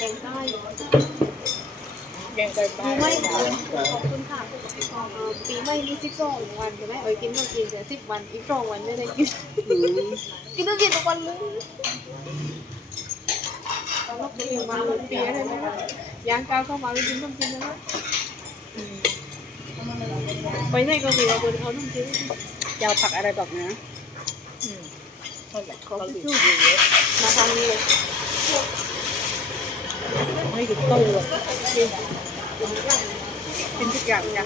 แกงใต้แกงไตปลาปีใหม่ขอบคุณค่ะเอ่อปีใหม่มีสิบสองวันใช่ไหมเอ้ยกินต้องกินแต่สิบวันอีกสองวันไม่ได้กินอืมกินต้องกินทุกวันเลยต้องรับกินมาเป็นปีเลยนะย่างก้าวเข้ามาแล้วกินต้องกินนะไปไหนก็มีเราคนเขาต้องกินจะเอาผักอะไรบอกนะเขาทิชชู่มาทางนี้เลย ไม่หยุดตู้หรอกกินกินทุกอย่างจ้ะ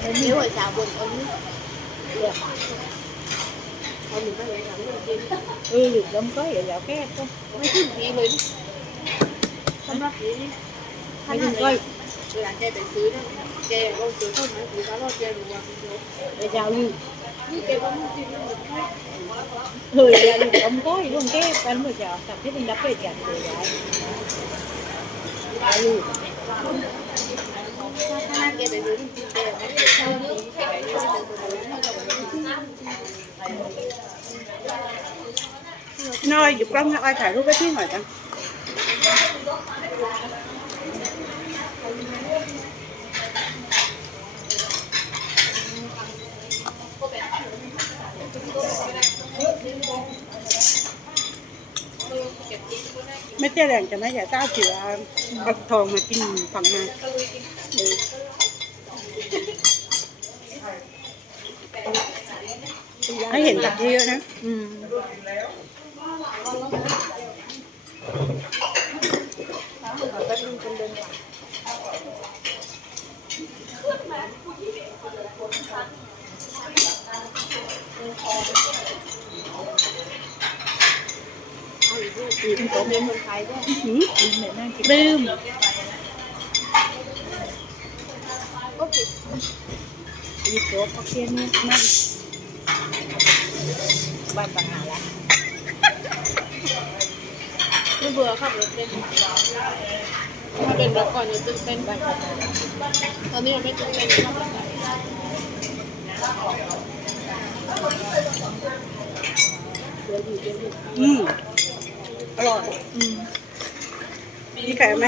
เดี๋ยวหัวจ่าบนเอานี้เอาหนึ่งไปเลยค่ะไม่ต้องกินเออหยุดล้มก็อย่าอย่าแก้ก็ไม่ถึงปีเลยสำหรับนี้ไม่ถึงก้อยเวลาแกไปซื้อนะแกก็ซื้อต้นไม้ซื้อตลอดแกรู้ว่าคุณโยอย่าอยู่นี่แกหมดให้เฮ้ยอย่าหยุดล้มก้อยล้มแก้กันหมดจ้ะทำที่เอา งเดียวอย่าอยู่ถ้าแกไปซื้อจริงๆแกไม่ได้ใช้ดีแกช่วยเป็นคนอื่นให้กับคนอื่น น้อยหยุดกล้องนะอ้อยถ่ายรูป ไม่เตี้ยแรงจะไม่ใหญ่เต้าเสือเอาทองมากินฝั่งมาให้เห็นจากเยอะนะ อืม ก็ดึงคนเดินหลัง เอาอีกลูกอีกผมเป็นคนไทยด้วยหืมเหมือนนั่งกินลืมโอเคอีกตัวเขาเคียนนี่นั่นบ้านปัญหาละไม่เบื่อขับรถเต้นถ้าเป็นรถก่อนจะตื่นเต้นไปตอนนี้มันไม่ตื่นเต้นอือยู่อืม อร่อยอืมมีไก่ไหม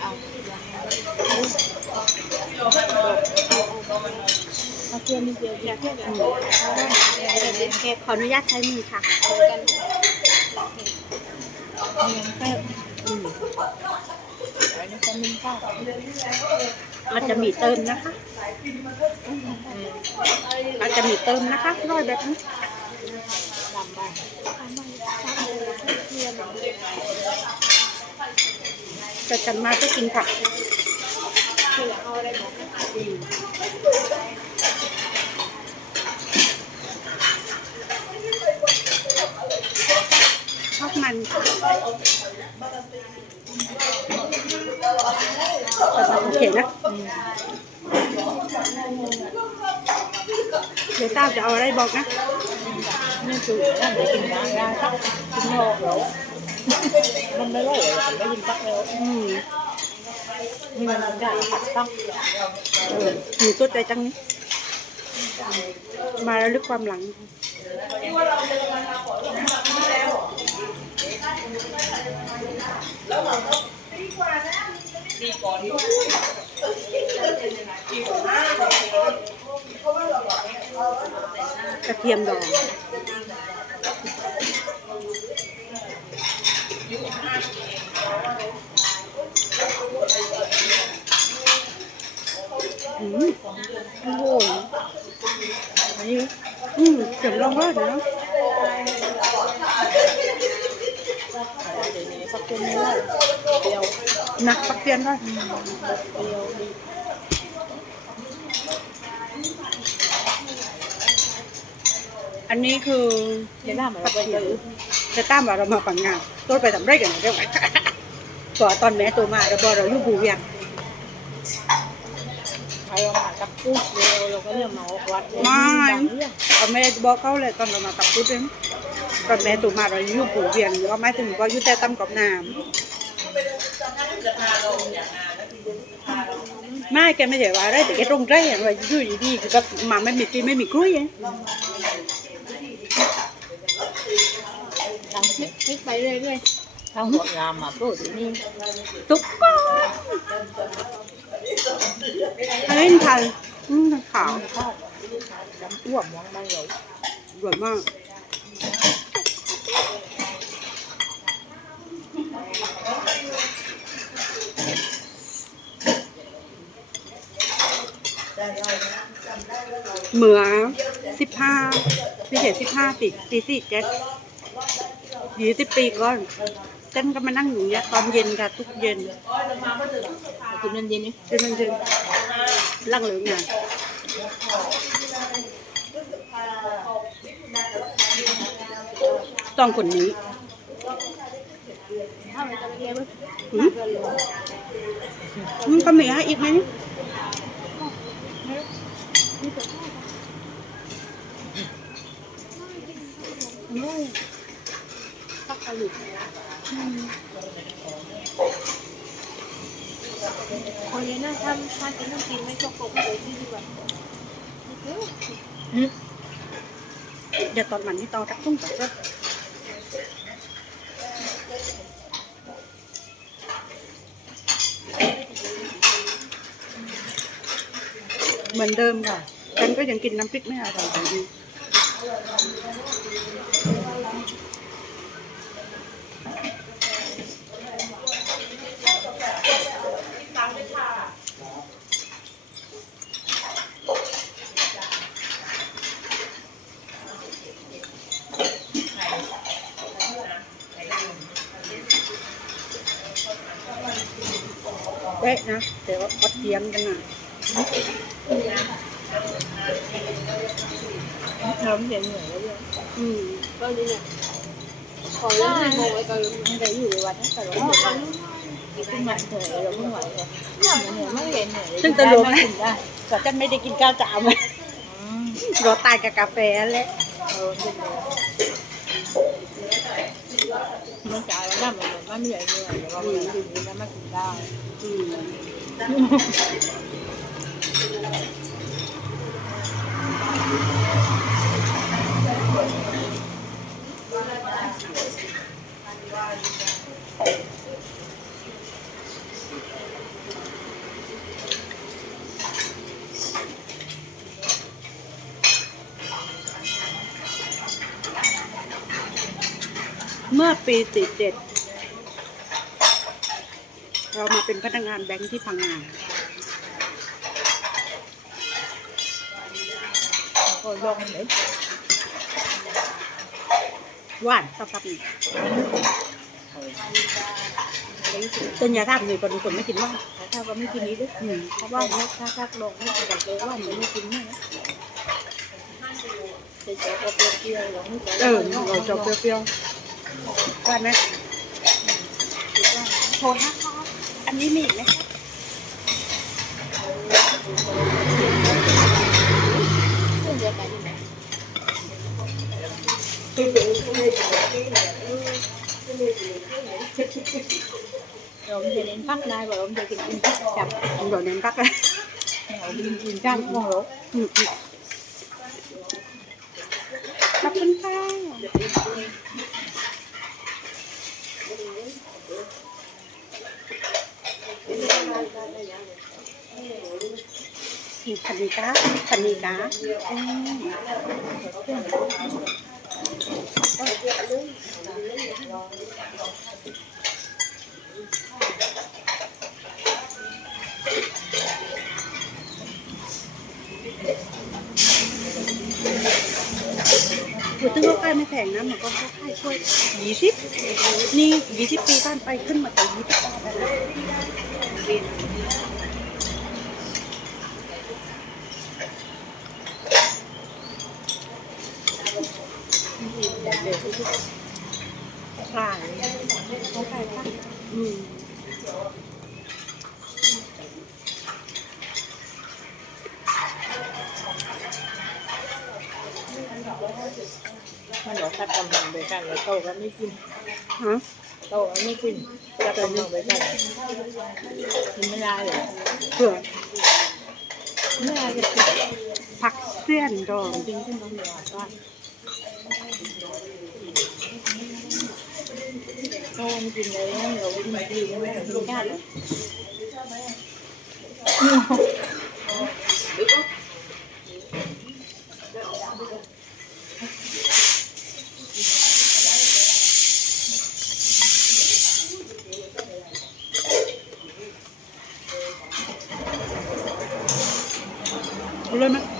เอาเอาเคียนนิดเดียวอยากเที่ยวกันแกขออนุญาตใช้มือค่ะกันแค่อืมอันนี้ก็มิ้นข้าวอาจจะมีเติมนะคะอาจจะมีเติมนะคะร้อยแบบนี้ ลำบากเที่ยวหนังแต่ฉันมาก็กินผักคือเอาอะไรบอกนะชอบมันค่ะแต่มันโอเคนะเดี๋ยวเต้าจะเอาอะไรบอกนะ นี่คือนั่นไปกินร้านร้านสักกินนอกแล้วมันไม่ได้เลยไม่กินสักแล้วอืมนี่มันได้ผัดตั้งเอออยู่ตัวใจจังนี้มาแล้วลึกความหลังกระเทียมดองอืมโอ้โหอันนี้ อืมเสียงร้องรอดอยู่แล้วเดี๋ยวนี้สักคนนี้ว่าเดียวหนักปักเตียนด้วยเดียวดีอันนี้คือเดี๋ยวหน้ามันเราไปเลยจะตามว่าเรามาปังงานต้นไปทำไรกันเรื่องตัวตอนแม่ตัวมาเราบอกเราอยู่บูเวียงใครเอามากับปุ๊บเดียวเราก็เนี่ยมาวัดเขาไม่ได้บอกเขาเลยตอนเรามาตับพุทธเองตอนแม่ตัวมาเราอยู่บูเวียงหรือว่าไม่ถึงว่าอยู่แต่ตั้มกับน้ำไม่แกไม่ใช่ว่าอะไรแต่แกตรงใจอย่างว่าอยู่ดีๆคือแบบมาไม่มีตีไม่มีกล้วยเองทั้งพลิกพลิกไปเรื่อยๆทั้งามมาพูดนี่ตุ๊กก้อน อันนี้มันพันอืมขาวข้วน้ำอ้วมมองไม่เหลวสวยมากเหมือสิบห้าพิเศษสิบห้าปีปีสี่เจ็ดยี่สิบปีก่อนฉันก็มานั่งอยู่เนี่ยตอนเย็นค่ะทุกเย็น กินเย็นๆนี่เย็นมันเย็นล่างเหลืองไงต้องคนนี้ถ้ามันจะไม่เค็มอืมอืมก็มีให้อีกไหมนี่ตักกะหลุ คนเลยนะถ้าถ้ากินต้องกินไม่ชอบกบเลยที่ดีกว่าเดี๋ยวตอนมันที่ตอตักตุ้งตักก็เหมือนเดิมค่ะฉันก็ยังกินน้ำพริกไม่อร่อยอยู่ ป๊ะนะแต่ว่าเขาเทียงกันนะทำเห็นเหนื่อยแล้วเนี่ยอืมก็นี่เนี่ยขอเล่นให้โมไว้ก่อนไม่ได้อยู่ในวัดนะแต่เราไม่ได้ขึ้นมาเหนื่อยเราไม่ไหวเลยเหนื่อยไม่เห็นเหนื่อยซึ่งตลกไม่นะกินได้ก็จะไม่ได้กินข้าวจ้าไหมอืมรอตายกับกาแฟแหละเออกินเลยมันจ่ายแล้วนะมัน ไม่เหนื่อยเหนื่อยแต่ว่ามันกินแล้วม่กินได้อืมเมื่อปีสี่ เจ็ดเรามาเป็นพนักงานแบงค์ที่พังงานก็ลงเลยว่านสักพักหนึ่งต้นยาทาบนี่คนคนไม่กินว่านแต่ถ้าก็ไม่กินนี้ด้วยอืมเพราะว่าถ้าถ้าลงไม่กินแต่เลยว่ามันไม่กินเนี่ยนะจะเจอก็เปรี้ยวๆหรอกไม่เออเราจะเปรี้ยวๆว่านไหมโทษนะคะอั นนี้มีอีกไหมคะซึ่งเดียวกันนี่นะเราจะเน้นพักได้ว่าเราจะกินกินพักจับผมบอกเน้นปักเลยเรากินกินจ้างมองรถอืมอืมขอบคุณค่ะ อีกคันนี้กาคันนี้กาอือยู่ตึ้งก็ค่ายไม่แพงนะมันก็ค่ายช่วยยี่สิบนี่ยี่สิบปีผ่านไปขึ้นมาแต่ยี่สิบปี แล้วขายเขาขายค่ะอืมมันบอกถ้ากำลังไปกันแล้วโตก็ไม่กินฮะโตก็ไม่กินถ้ากำลังไปกันกินไม่ได้เลยเผื่อไม่ได้จะกินผักเสี้ยนดองจริงขึ้นต้องเหนื่อยว่าโน่นกินเลยนะเรากินดีนะไม่กินก้าน เลยเอาเล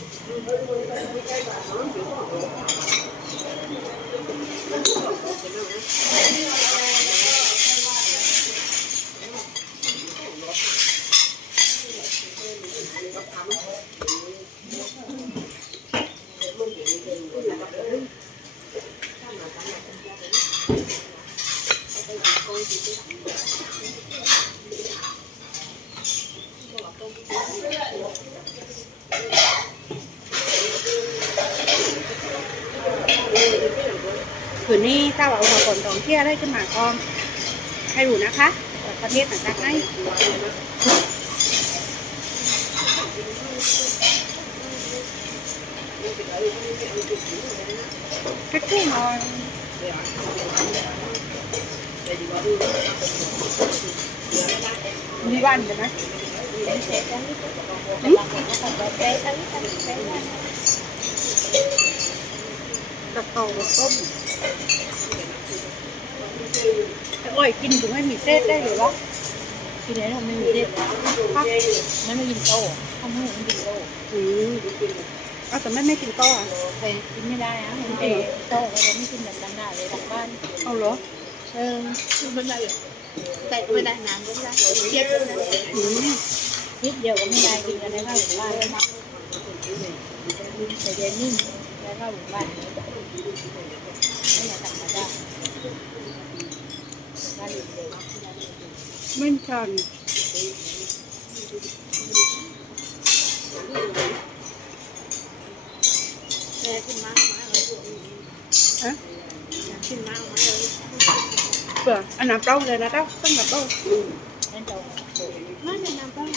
嗯，他如果一开始会加一个，可能就放。 คืนนี้ถ้าว่าอุปกรณ์ท่องเที่ยวอะไรขึ้นมาก็ให้รู้นะคะประเทศต่างๆให้แค่กู้นอนมีวันใช่ไหมเสียกันนิดแต่บางคนก็ทำแบบใจกันต้ม แต่อ่อยกินถึงไม่มีเส้นได้หรือวะกินแล้วไม่มีเด็ดพักมันไม่กินโตทำให้มันกินโตอืมเอาแต่ไม่ไม่กินต้ออะไปกินไม่ได้นะมันเป็นโตเราไม่กินแบบนั้นได้เลยทางบ้านเอาเหรอเออมันได้อยู่แต่ไม่ได้น้ำก็ไม่ได้เทียบกันนะอืมนิดเดียวก็ไม่ได้กินกันได้ข้าวหมู่บ้านแต่เดนนิ่งได้ข้าวหมู่บ้านไม่อยากทำมาได้บ้านเด็กไม่ชันแม่ขึ้นมามาเลยฮะขึ้น มามาเลยเปล่าอันน้ำเต้าเลยนะเต้าต้องแบบเต้า นั่นเรา มาในน้ำบ้าง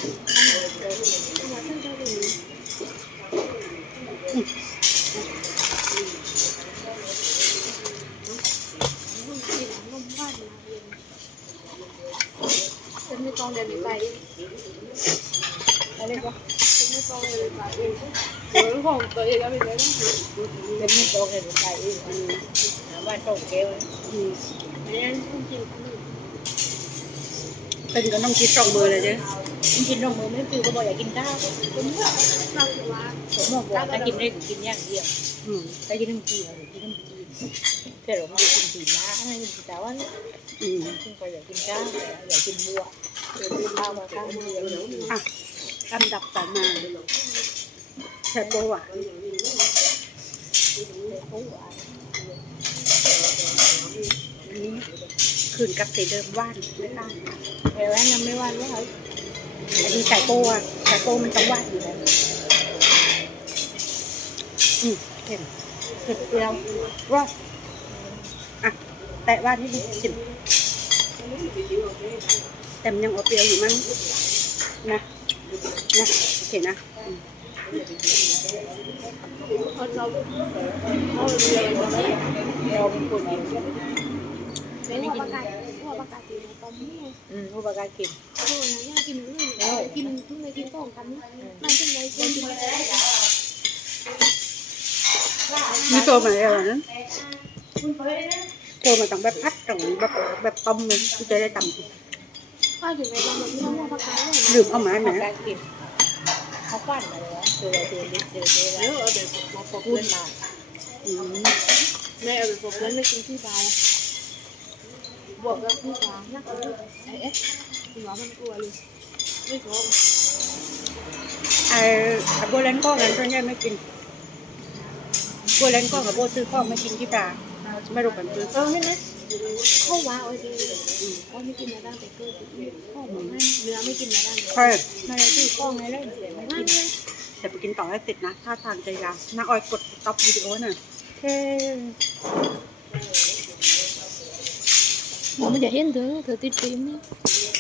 มาขึ้นได้เลยจะไม่ต้องเดินไป อะไรก็ จะไม่ต้องเดินไปเองเรื่องของ ตัวเองก็เป็นเรื่องเป็นไม่โตกันไปอีกอันบ้านตรงเกลอืมแม่จริงเป็นก็ต้องคิดสองเบอเลยเจ้กินนมมือไม่ฟิวก็บอกอยากกินข้าวผมว่าเราจะว่าผมบอกว่าถ้ากินได้กินอย่างเดียวถ้ากินน้ำจีนกินน้ำจีนแต่เราไม่กินจีนนะไม่กินแต่ว่าอืมก็อยากกินข้าวอยากกินบัวข้าวมาข้าวเดียวอะลำดับต่อมา แชโตหวานเขาหวานอันนี้คืนกับสีเดิมว่านไม่ต่างกันแต่ว่ายังไม่ว่าว่าเขาอันนี้สายโปอะสายโป้มันต้องว่านอยู่แล้วอืมเห็นเผ็ดเปรี้ยวว่าอะแตะว่านให้ดิชิมแต่มันยังอาเปรี้ยวอยู่มั้งนะนะโอเคนะ เขาเราเขาเรียนแบบนี้เราเป็นคนกินเป็นหัวประกาศหัวประกาศอยู่ในตอนนี้อืมผู้ประกาศกินโอ้ยน่ากินเลยกินทุกในกินต้องกันมันเป็นไรกินกินอะไรมีตัวมาแล้วนะตัวมาต้องแบบพัดต้องแบบแบบต้มเลยที่จะได้ตำก็ถึงในตอนนี้หัวประกาศเลยลืมเอามาผู้นะประกาศกินเขา ปั้นอะไรวเจอเจอเจอเจอเอแล้วเดี๋ยวมาปกพูเล่ดนมาอืมแม่เอาไปพบเพื่อนไม่กินที่บาบวกกับที่บาร์นักเลยไอเอสคุณหมอมันกลัวเลยไม่ชอบไอ้ไอ้โบแลนก้องนั้นส่วนใหญ่ไม่กินโบแลนก้องกับโบซื้อข้อไม่กินที่ปลาไม่รู้กันซื้อเออเห็นไหมข้าว้าเอาดีว่าไม่กินเนื้อด้านแต่เกิดข้าวหมูแม่เนื้อไม่กินเนื้อด้านเลยใช่มาเลยที่กล้องเลยเลยเสียไม่ไม่กิน เลยแต่ไปกินต่อให้เสร็จนะถ้าทางจะยาวน้าออยกดต็อปวิดีโอหน่อยแค่ผมไม่จะเห็นเธอเธอติดฟิล์มนี่